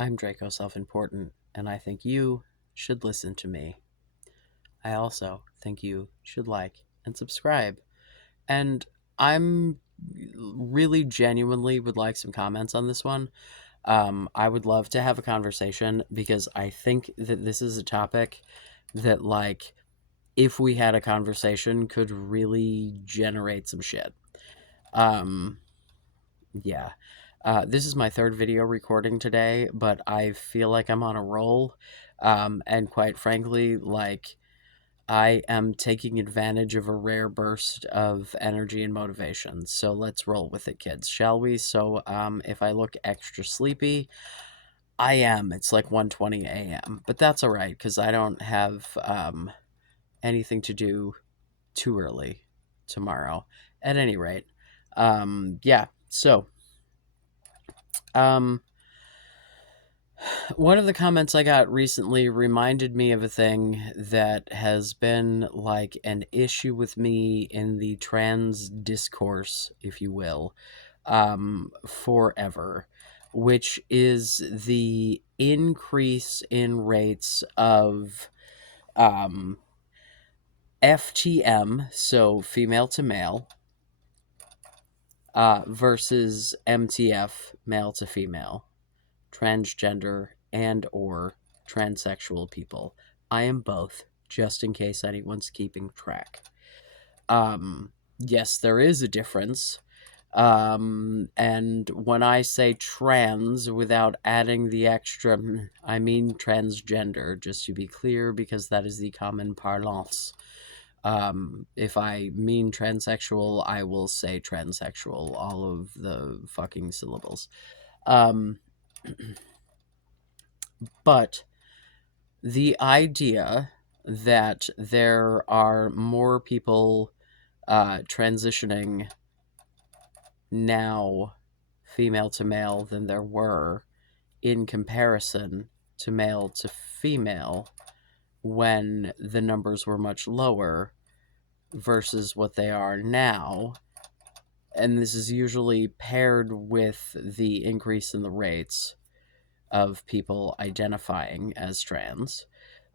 I'm Draco Self-Important, and I think you should listen to me. I also think you should like and subscribe. And I'm really genuinely would like some comments on this one. I would love to have a conversation because I think that this is a topic that, like, if we had a conversation, could really generate some shit. Um, yeah. This is my third video recording today, but I feel like I'm on a roll. And quite frankly, like, I am taking advantage of a rare burst of energy and motivation. So let's roll with it, kids, shall we? So, if I look extra sleepy, I am. It's like 1:20 a.m., but that's all right because I don't have anything to do too early tomorrow. At any rate, yeah. So, um, one of the comments I got recently reminded me of a thing that has been like an issue with me in the trans discourse, if you will, forever, which is the increase in rates of FtM, so female to male, versus MTF, male to female, transgender, and or transsexual people. I am both, just in case anyone's keeping track. Yes, there is a difference. And when I say trans without adding the extra, I mean transgender, just to be clear, because that is the common parlance. If I mean transsexual, I will say transsexual, all of the fucking syllables. But the idea that there are more people transitioning now female to male than there were in comparison to male to female when the numbers were much lower versus what they are now. And this is usually paired with the increase in the rates of people identifying as trans.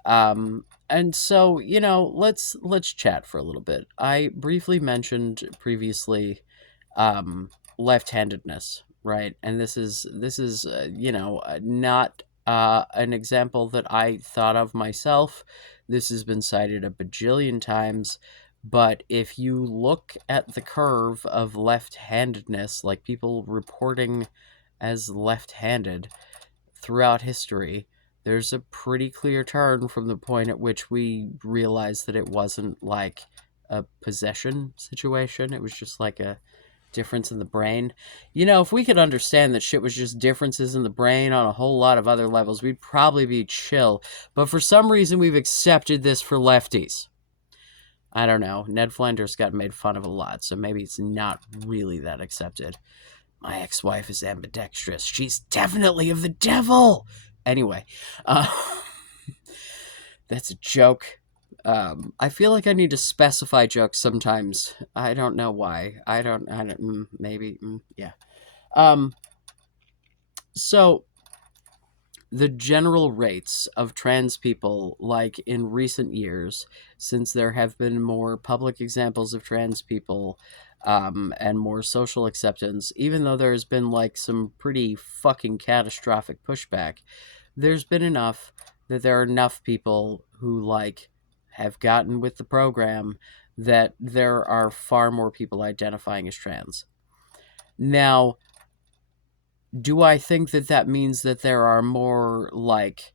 And so, let's chat for a little bit. I briefly mentioned previously left-handedness, right? And this is not an example that I thought of myself. This has been cited a bajillion times. But if you look at the curve of left-handedness, like people reporting as left-handed throughout history, there's a pretty clear turn from the point at which we realized that it wasn't like a possession situation. It was just like a difference in the brain. If we could understand that shit was just differences in the brain on a whole lot of other levels, we'd probably be chill. But for some reason, we've accepted this for lefties. I don't know. Ned Flanders got made fun of a lot, so maybe it's not really that accepted. My ex-wife is ambidextrous. She's definitely of the devil. Anyway, that's a joke. I feel like I need to specify jokes sometimes. I don't know why. Maybe, yeah. So, the general rates of trans people, like in recent years, since there have been more public examples of trans people and more social acceptance, even though there's been like some pretty fucking catastrophic pushback, there's been enough that there are enough people who like have gotten with the program that there are far more people identifying as trans. Now, do I think that that means that there are more like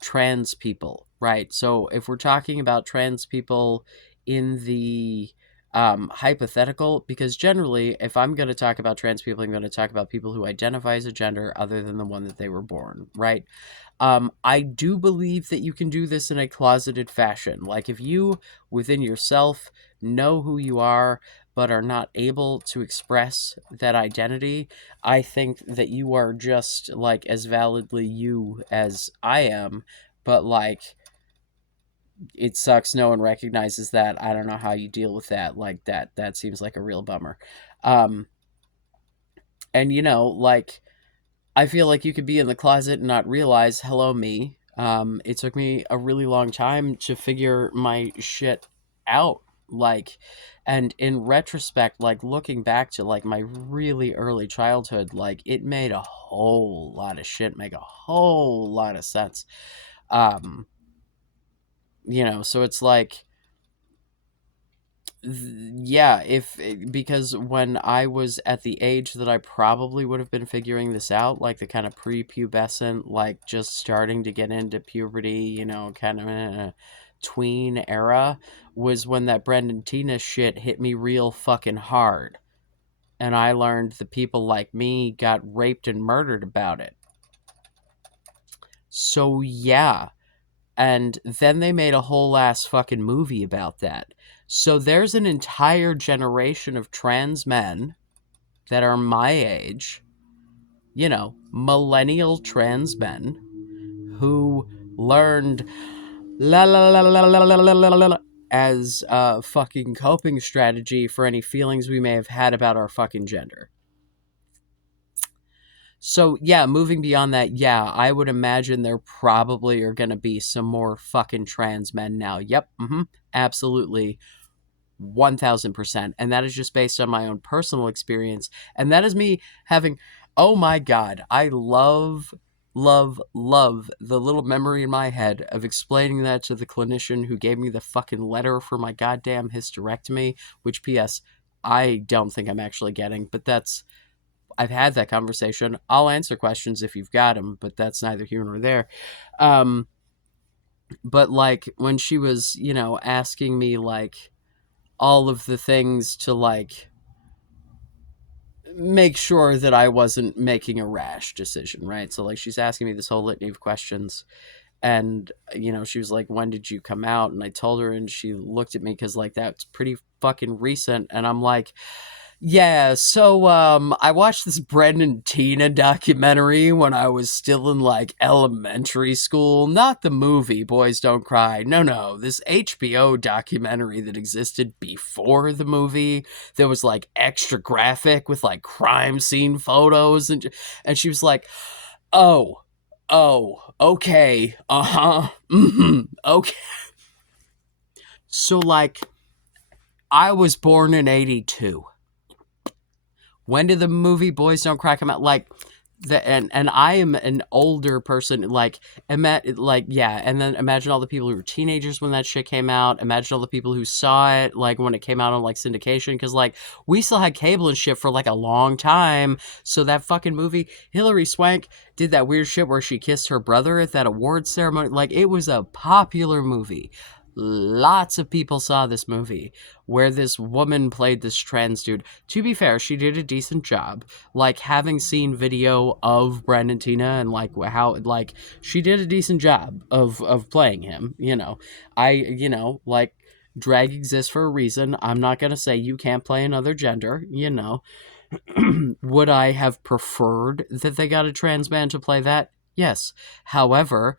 trans people, right? So if we're talking about trans people in the hypothetical, because generally, if I'm going to talk about trans people, I'm going to talk about people who identify as a gender other than the one that they were born, right? I do believe that you can do this in a closeted fashion. Like if you, within yourself, know who you are, but are not able to express that identity, I think that you are just like as validly you as I am, but like it sucks no one recognizes that. I don't know how you deal with that. Like that seems like a real bummer. And like I feel like you could be in the closet and not realize, hello, me. It took me a really long time to figure my shit out. Like, and in retrospect, like looking back to like my really early childhood, like it made a whole lot of shit make a whole lot of sense. Um, so it's like, yeah, if because when I was at the age that I probably would have been figuring this out, like the kind of prepubescent, like just starting to get into puberty, kind of tween era, was when that Brendan Tina shit hit me real fucking hard. And I learned that people like me got raped and murdered about it. So yeah, and then they made a whole ass fucking movie about that. So there's an entire generation of trans men that are my age, millennial trans men who learned la la la la la la la la la as a fucking coping strategy for any feelings we may have had about our fucking gender. So, yeah, moving beyond that, yeah, I would imagine there probably are going to be some more fucking trans men now. Yep, absolutely. 1000%. And that is just based on my own personal experience. And that is me having, oh my God, I love, love, love the little memory in my head of explaining that to the clinician who gave me the fucking letter for my goddamn hysterectomy, which, P.S., I don't think I'm actually getting, but I've had that conversation. I'll answer questions if you've got them, but that's neither here nor there. But like when she was, asking me like all of the things to like make sure that I wasn't making a rash decision, right? So like she's asking me this whole litany of questions, and she was like, when did you come out? And I told her, and she looked at me because like that's pretty fucking recent, and I'm like, yeah, so I watched this Brendan Tina documentary when I was still in like elementary school. Not the movie Boys Don't Cry. No, this HBO documentary that existed before the movie that was like extra graphic with like crime scene photos, and she was like, "Oh, okay. Uh-huh. Okay." So like I was born in 82. When did the movie Boys Don't Cry come out? Like, and I am an older person. Like, yeah. And then imagine all the people who were teenagers when that shit came out. Imagine all the people who saw it, like, when it came out on, like, syndication. Because, like, we still had cable and shit for, like, a long time. So that fucking movie, Hilary Swank did that weird shit where she kissed her brother at that awards ceremony. Like, it was a popular movie. Lots of people saw this movie where this woman played this trans dude. To be fair, she did a decent job. Like, having seen video of Brandon Tina and like how like she did a decent job of playing him, like drag exists for a reason. I'm not going to say you can't play another gender, Would I have preferred that they got a trans man to play that? Yes. However,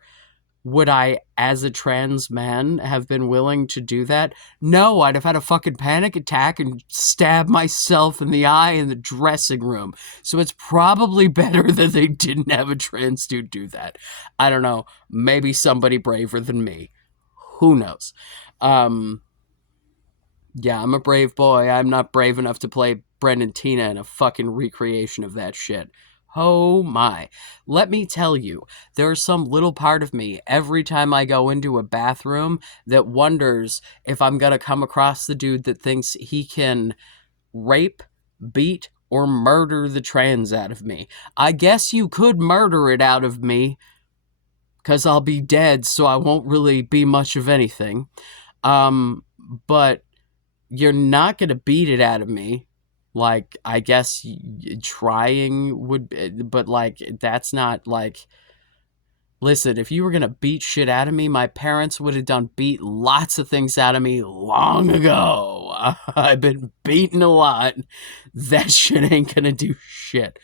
would I, as a trans man, have been willing to do that? No, I'd have had a fucking panic attack and stabbed myself in the eye in the dressing room. So it's probably better that they didn't have a trans dude do that. I don't know. Maybe somebody braver than me. Who knows? Yeah, I'm a brave boy. I'm not brave enough to play Brendan Tina in a fucking recreation of that shit. Oh my. Let me tell you, there's some little part of me every time I go into a bathroom that wonders if I'm going to come across the dude that thinks he can rape, beat, or murder the trans out of me. I guess you could murder it out of me, because I'll be dead, so I won't really be much of anything. But you're not going to beat it out of me. Like, I guess trying would, but like, that's not like, listen, if you were going to beat shit out of me, my parents would have done beat lots of things out of me long ago. I've been beaten a lot. That shit ain't going to do shit.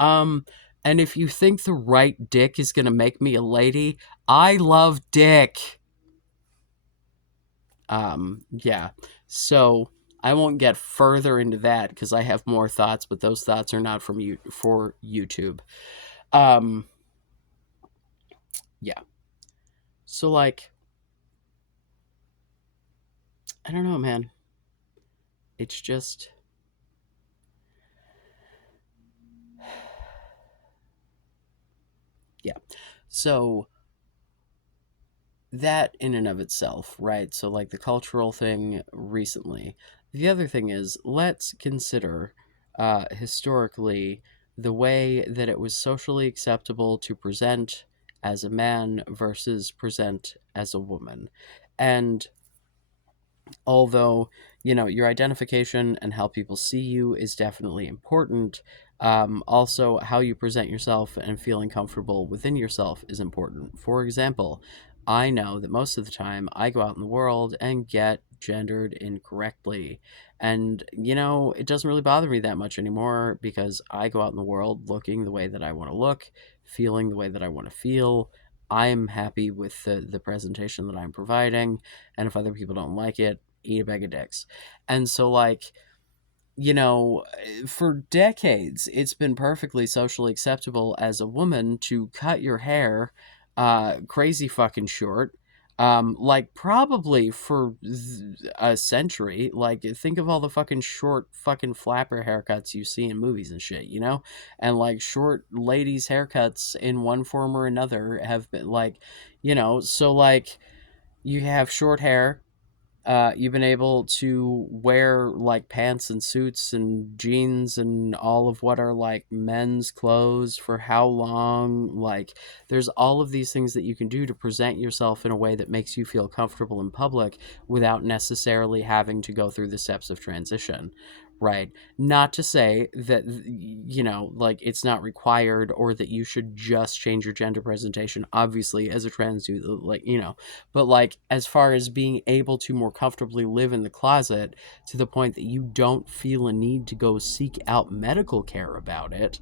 And if you think the right dick is going to make me a lady, I love dick. Yeah. So I won't get further into that because I have more thoughts, but those thoughts are not for YouTube. Um, yeah. So, like, I don't know, man. It's just, yeah. So, that in and of itself, right? So, like the cultural thing recently. The other thing is, let's consider historically the way that it was socially acceptable to present as a man versus present as a woman. And although, your identification and how people see you is definitely important, also how you present yourself and feeling comfortable within yourself is important. For example, I know that most of the time I go out in the world and get gendered incorrectly, and it doesn't really bother me that much anymore because I go out in the world looking the way that I want to look, feeling the way that I want to feel. I'm happy with the presentation that I'm providing, and if other people don't like it, eat a bag of dicks. And so, like, for decades, it's been perfectly socially acceptable as a woman to cut your hair crazy fucking short. Like, probably for a century. Like, think of all the fucking short fucking flapper haircuts you see in movies and shit, And, like, short ladies' haircuts in one form or another have been, like, so, like, you have short hair, you've been able to wear like pants and suits and jeans and all of what are like men's clothes for how long. Like, there's all of these things that you can do to present yourself in a way that makes you feel comfortable in public without necessarily having to go through the steps of transition. Right. Not to say that, like it's not required or that you should just change your gender presentation, obviously, as a trans dude, like, but like as far as being able to more comfortably live in the closet to the point that you don't feel a need to go seek out medical care about it,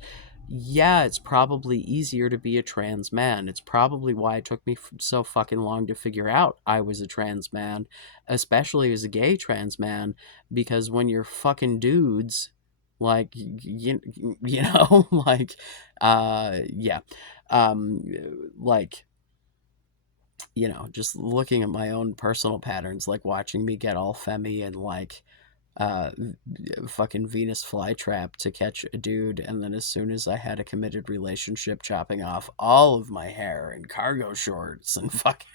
yeah, it's probably easier to be a trans man. It's probably why it took me so fucking long to figure out I was a trans man, especially as a gay trans man, because when you're fucking dudes, like like yeah, um like, just looking at my own personal patterns, like watching me get all femmy and like uh fucking Venus flytrap to catch a dude, and then as soon as I had a committed relationship, chopping off all of my hair and cargo shorts and fucking,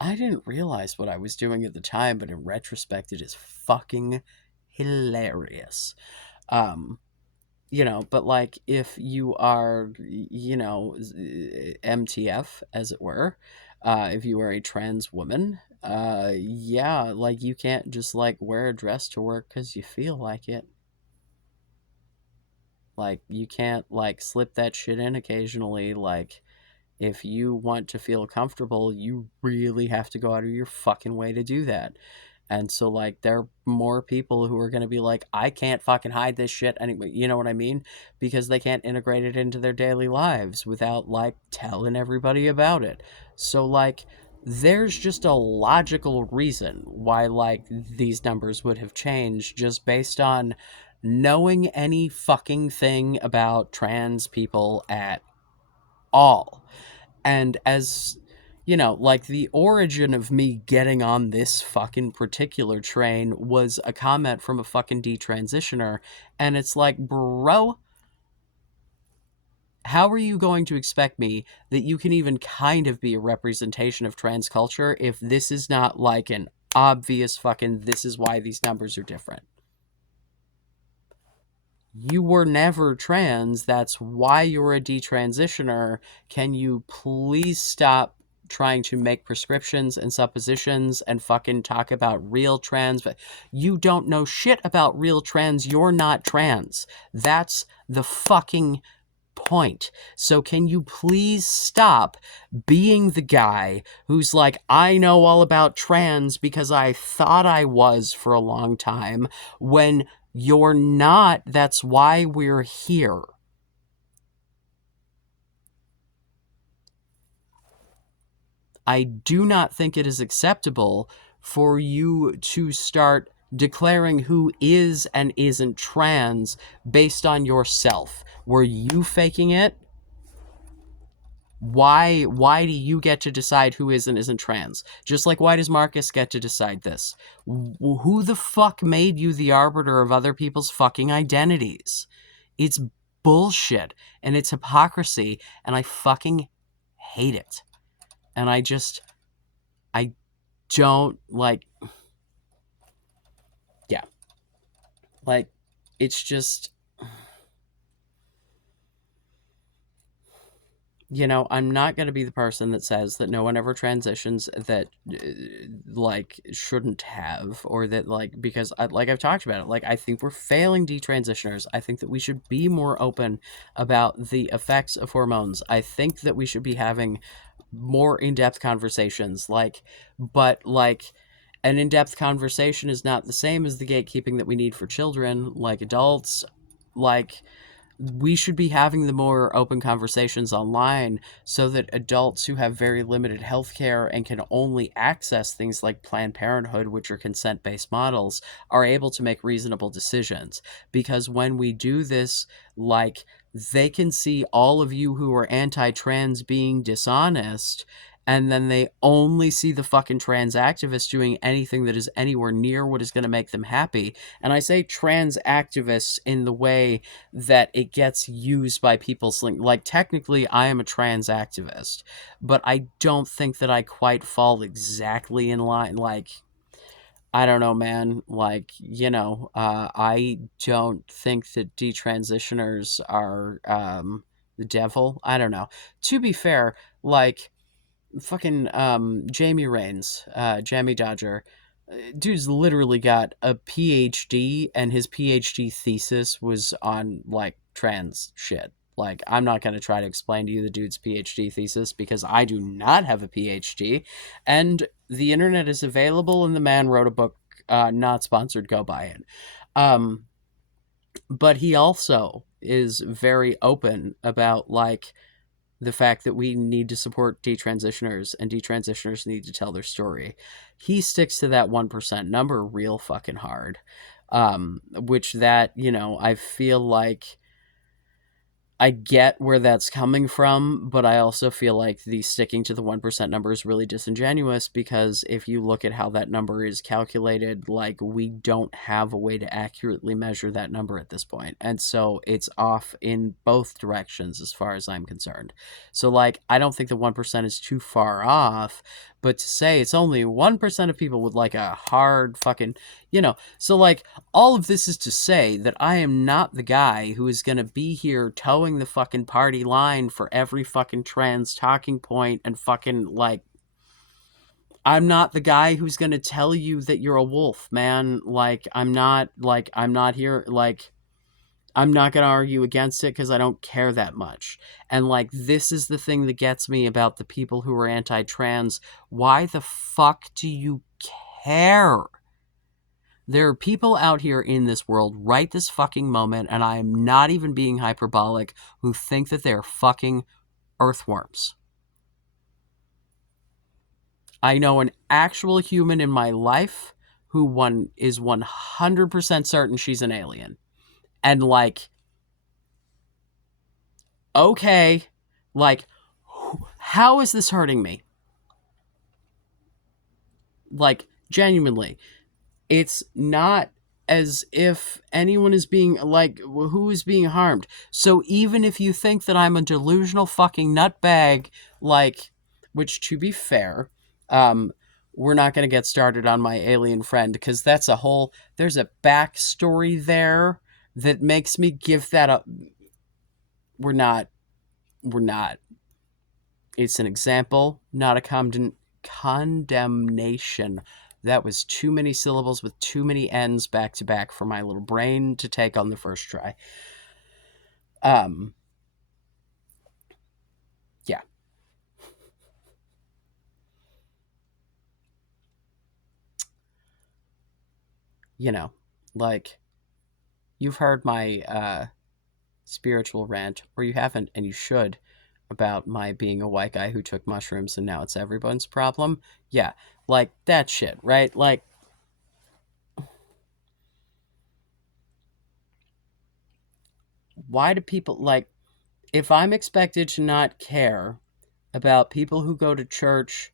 I didn't realize what I was doing at the time, but in retrospect it is fucking hilarious. um but like if you are, MTF, as it were, if you are a trans woman, yeah, like you can't just like wear a dress to work because you feel like it. Like, you can't like slip that shit in occasionally. Like, if you want to feel comfortable, you really have to go out of your fucking way to do that. And so, like, there are more people who are going to be like, I can't fucking hide this shit anyway. You know what I mean? Because they can't integrate it into their daily lives without, like, telling everybody about it. So, like, there's just a logical reason why, like, these numbers would have changed just based on knowing any fucking thing about trans people at all. And as like the origin of me getting on this fucking particular train was a comment from a fucking detransitioner. And it's like, bro, how are you going to expect me that you can even kind of be a representation of trans culture if this is not like an obvious fucking, this is why these numbers are different? You were never trans. That's why you're a detransitioner. Can you please stop trying to make prescriptions and suppositions and fucking talk about real trans? You don't know shit about real trans. You're not trans. That's the fucking point. So can you please stop being the guy who's like, I know all about trans because I thought I was for a long time, when you're not. That's why we're here. I do not think it is acceptable for you to start declaring who is and isn't trans based on yourself. Were you faking it? Why do you get to decide who is and isn't trans? Just like, why does Marcus get to decide this? Who the fuck made you the arbiter of other people's fucking identities? It's bullshit, and it's hypocrisy, and I fucking hate it. And I don't like, yeah, like, it's just, I'm not going to be the person that says that no one ever transitions that, like, shouldn't have, or that, like, because, I've talked about it, like, I think we're failing detransitioners. I think that we should be more open about the effects of hormones. I think that we should be having more in-depth conversations, but, an in-depth conversation is not the same as the gatekeeping that we need for children, like adults. Like, we should be having the more open conversations online so that adults who have very limited health care and can only access things like Planned Parenthood, which are consent-based models, are able to make reasonable decisions. Because when we do this, like, they can see all of you who are anti-trans being dishonest, and then they only see the fucking trans activists doing anything that is anywhere near what is going to make them happy. And I say trans activists in the way that it gets used by people. Like, technically, I am a trans activist, but I don't think that I quite fall exactly in line. Like, I don't know, man. Like, I don't think that detransitioners are the devil. I don't know. To be fair, like, fucking Jamie Raines, Jamie Dodger, dude's literally got a PhD, and his PhD thesis was on, like, trans shit. Like, I'm not going to try to explain to you the dude's PhD thesis because I do not have a PhD, and the internet is available, and the man wrote a book, not sponsored, go buy it. But he also is very open about, like, the fact that we need to support detransitioners, and detransitioners need to tell their story. He sticks to that 1% number real fucking hard. Which that, I feel like I get where that's coming from, but I also feel like the sticking to the 1% number is really disingenuous, because if you look at how that number is calculated, like, we don't have a way to accurately measure that number at this point. And so it's off in both directions as far as I'm concerned. So, like, I don't think the 1% is too far off, but to say it's only 1% of people with, like, a hard fucking, so, like, all of this is to say that I am not the guy who is going to be here towing the fucking party line for every fucking trans talking point, and fucking, like, I'm not the guy who's going to tell you that you're a wolf, man. Like, I'm not here, like, I'm not going to argue against it because I don't care that much. And, like, this is the thing that gets me about the people who are anti-trans. Why the fuck do you care? There are people out here in this world right this fucking moment, and I am not even being hyperbolic, who think that they're fucking earthworms. I know an actual human in my life who is 100% certain she's an alien. And, like, okay, like, how is this hurting me? Like, genuinely. It's not as if anyone is being, like, who is being harmed. So even if you think that I'm a delusional fucking nutbag, like, which, to be fair, we're not going to get started on my alien friend, because there's a backstory there that makes me give that up. We're not. It's an example, not a condemnation. That was too many syllables with too many N's back to back for my little brain to take on the first try. Yeah. Like, you've heard my spiritual rant, or you haven't, and you should, about my being a white guy who took mushrooms and now it's everyone's problem. Yeah, like, that shit, right? Like, why do people, like, if I'm expected to not care about people who go to church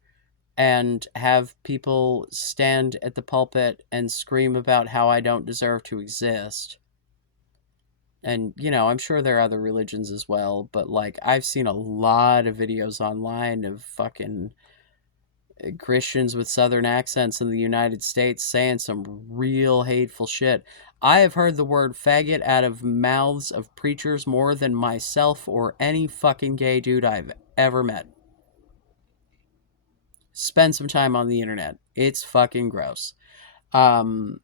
and have people stand at the pulpit and scream about how I don't deserve to exist, and I'm sure there are other religions as well, but like I've seen a lot of videos online of fucking Christians with southern accents in the United States saying some real hateful shit. I have heard the word faggot out of mouths of preachers more than myself or any fucking gay dude I've ever met. Spend some time on the internet. It's fucking gross. Um,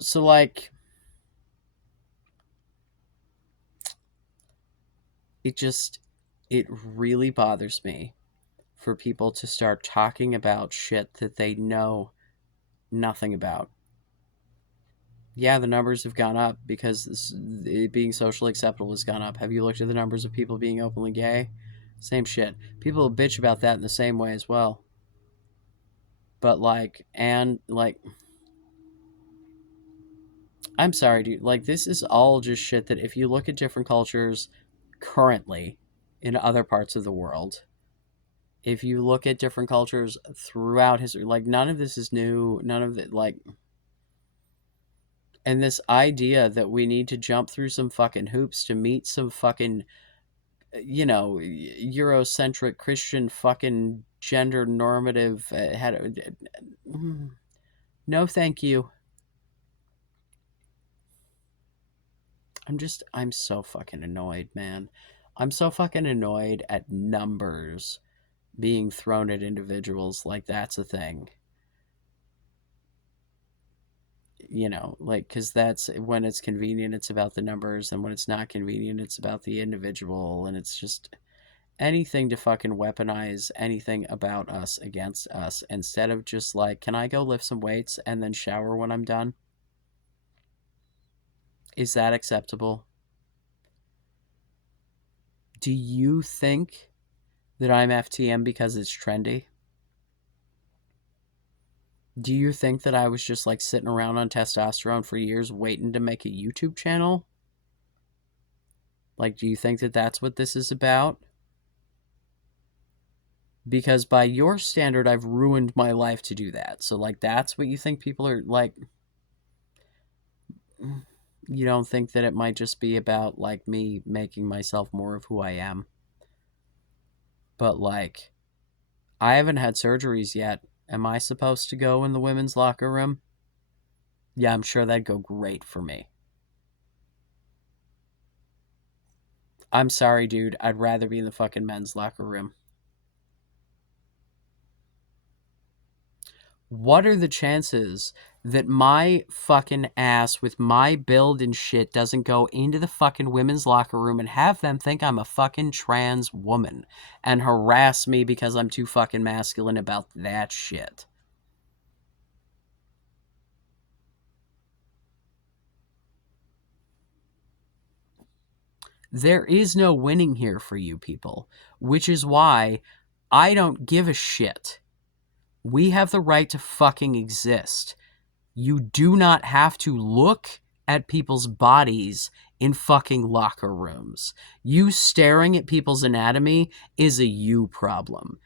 so like it really bothers me for people to start talking about shit that they know nothing about. Yeah, the numbers have gone up because it being socially acceptable has gone up. Have you looked at the numbers of people being openly gay? Same shit. People bitch about that in the same way as well. But I'm sorry, dude. Like, this is all just shit that if you look at different cultures currently in other parts of the world, if you look at different cultures throughout history, like, none of this is new. None of it, like, and this idea that we need to jump through some fucking hoops to meet some fucking, Eurocentric Christian fucking gender normative. No, thank you. I'm so fucking annoyed, man. I'm so fucking annoyed at numbers being thrown at individuals like that's a thing. Like, because that's when it's convenient, it's about the numbers, and when it's not convenient, it's about the individual, and it's just anything to fucking weaponize anything about us against us instead of just like, can I go lift some weights and then shower when I'm done? Is that acceptable? Do you think that I'm FTM because it's trendy? Do you think that I was just like sitting around on testosterone for years waiting to make a YouTube channel? Like, do you think that that's what this is about? Because by your standard, I've ruined my life to do that. So, like, that's what you think people are like. You don't think that it might just be about like me making myself more of who I am? But like, I haven't had surgeries yet. Am I supposed to go in the women's locker room? Yeah, I'm sure that'd go great for me. I'm sorry, dude. I'd rather be in the fucking men's locker room. What are the chances that my fucking ass with my build and shit doesn't go into the fucking women's locker room and have them think I'm a fucking trans woman and harass me because I'm too fucking masculine about that shit? There is no winning here for you people, which is why I don't give a shit. We have the right to fucking exist. You do not have to look at people's bodies in fucking locker rooms. You staring at people's anatomy is a you problem.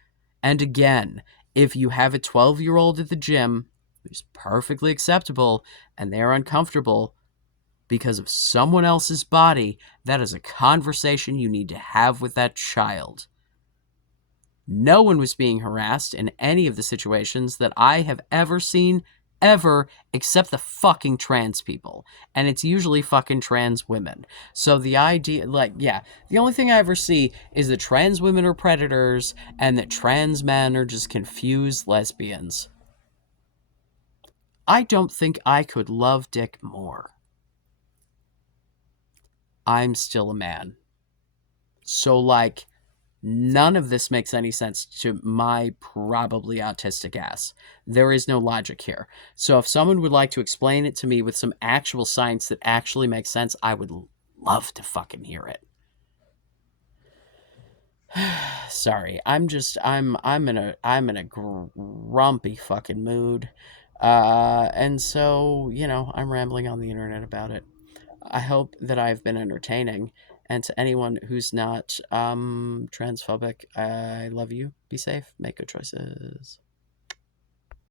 And again, if you have a 12-year-old at the gym who's perfectly acceptable and they're uncomfortable because of someone else's body, that is a conversation you need to have with that child. No one was being harassed in any of the situations that I have ever seen, ever, except the fucking trans people. And it's usually fucking trans women. So the idea, like, yeah, the only thing I ever see is that trans women are predators and that trans men are just confused lesbians. I don't think I could love dick more. I'm still a man. So, like, none of this makes any sense to my probably autistic ass. There is no logic here. So if someone would like to explain it to me with some actual science that actually makes sense, I would love to fucking hear it. Sorry, I'm in a grumpy fucking mood. And so, I'm rambling on the internet about it. I hope that I've been entertaining. And to anyone who's not transphobic, I love you. Be safe. Make good choices.